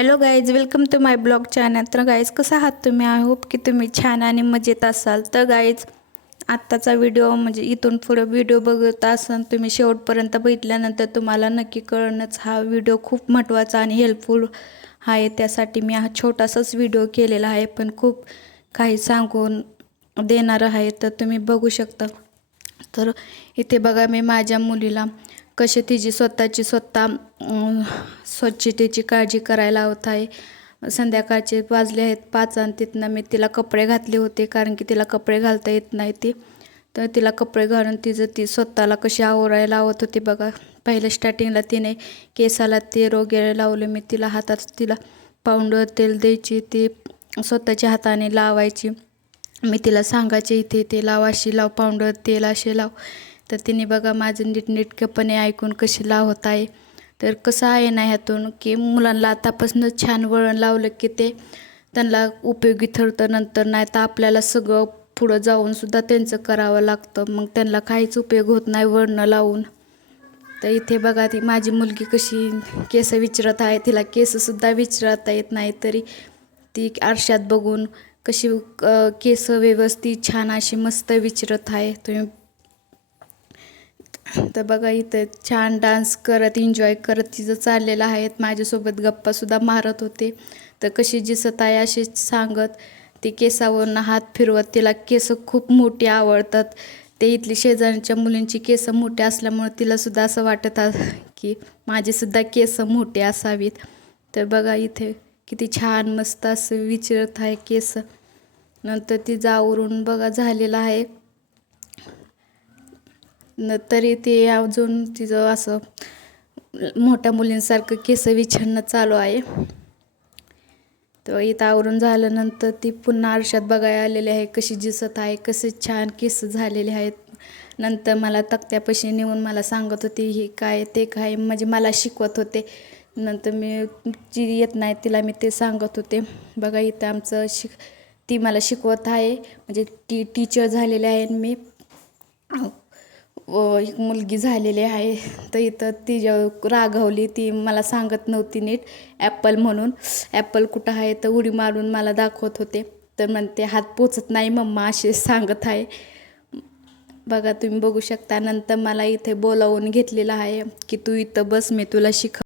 Hello guys, welcome to my blog channel. तर guys, कसं आहात तुम्ही? आय होप की तुम्ही छान आणि मजेत असाल. तर गाईज, आत्ताचा व्हिडिओ म्हणजे इथून पुढे व्हिडिओ बघत असाल तुम्ही शेवटपर्यंत बघितल्यानंतर तुम्हाला नक्की कळणंच हा व्हिडिओ खूप महत्त्वाचा आणि हेल्पफुल आहे. त्यासाठी मी हा छोटासाच व्हिडिओ केलेला आहे, पण खूप काही सांगून देणार आहे. तर तुम्ही बघू शकता. तर इथे बघा, मी माझ्या मुलीला कशी तिची स्वतःची स्वच्छतेची काळजी करायला लावत आहे. संध्याकाळचे वाजले आहेत 5 आणि तिथनं मी तिला कपडे घातले होते, कारण की तिला कपडे घालता येत नाही ती. तर तिला कपडे घालून ती स्वतःला कशी आवरायला लावत होती बघा. पहिल्या स्टार्टिंगला तिने केसाला तेल वगैरे लावले. मी तिला हातात तिला पावडर तेल द्यायची, ती स्वतःच्या हाताने लावायची. मी तिला सांगायचे इथे ते लाव, अशी लाव, पावडर तेल असे लाव. तर तिने बघा माझं नीटनेटकेपणे ऐकून कशी लावत आहे. तर कसं आहे ना ह्यातून की मुलांना आतापासूनच छान वळण लावलं की ते त्यांना उपयोगी ठरतं नंतर. नाही तर आपल्याला सगळं पुढं जाऊनसुद्धा त्यांचं करावं लागतं, मग त्यांना काहीच उपयोग होत नाही वळणं लावून. तर इथे बघा ती माझी मुलगी कशी केस विचारत आहे. तिला केससुद्धा विचारता येत नाही, तरी ती आरशात बघून कशी केस व्यवस्थित छान अशी मस्त विचारत आहे. तुम्ही तर बघा इथं छान डान्स करत एन्जॉय करत तिचं चाललेलं आहे. माझ्यासोबत गप्पासुद्धा मारत होते. तर कशी दिसत आहे अशी सांगत ती केसावरून हात फिरवत. तिला केस खूप मोठी आवडतात. ते इथली शेजारच्या मुलींची केस मोठे असल्यामुळे तिलासुद्धा असं वाटत की माझेसुद्धा केस मोठे असावीत. तर बघा इथे किती छान मस्त असं विचारत आहे केस. नंतर तिचं आवरून बघा झालेलं आहे. तरी ते अजून तिचं असं मोठ्या मुलींसारखं केस विचारणं चालू आहे. तर इथं आवरून झाल्यानंतर ती पुन्हा आरशात बघायला आलेली आहे कशी दिसत आहे, कसे छान केस झालेले आहेत. नंतर मला तक्त्यापाशी नेऊन मला सांगत होती हे काय ते काय, म्हणजे मला शिकवत होते. नंतर मी जी येत नाही तिला मी ते सांगत होते. बघा इथं आमचं ती मला शिकवत आहे, म्हणजे टीचर झालेले आहे. मी एक मुलगी झालेली आहे. तर इथं ती रागवली, ती मला सांगत नव्हती नीट ॲपल म्हणून. ॲपल कुठं आहे तर उडी मारून मला दाखवत होते. तर म्हणते हात पोचत नाही मम्मा असे सांगत आहे. बघा तुम्ही बघू शकता. नंतर मला इथे बोलावून घेतलेलं आहे की तू इथं बस, मी तुला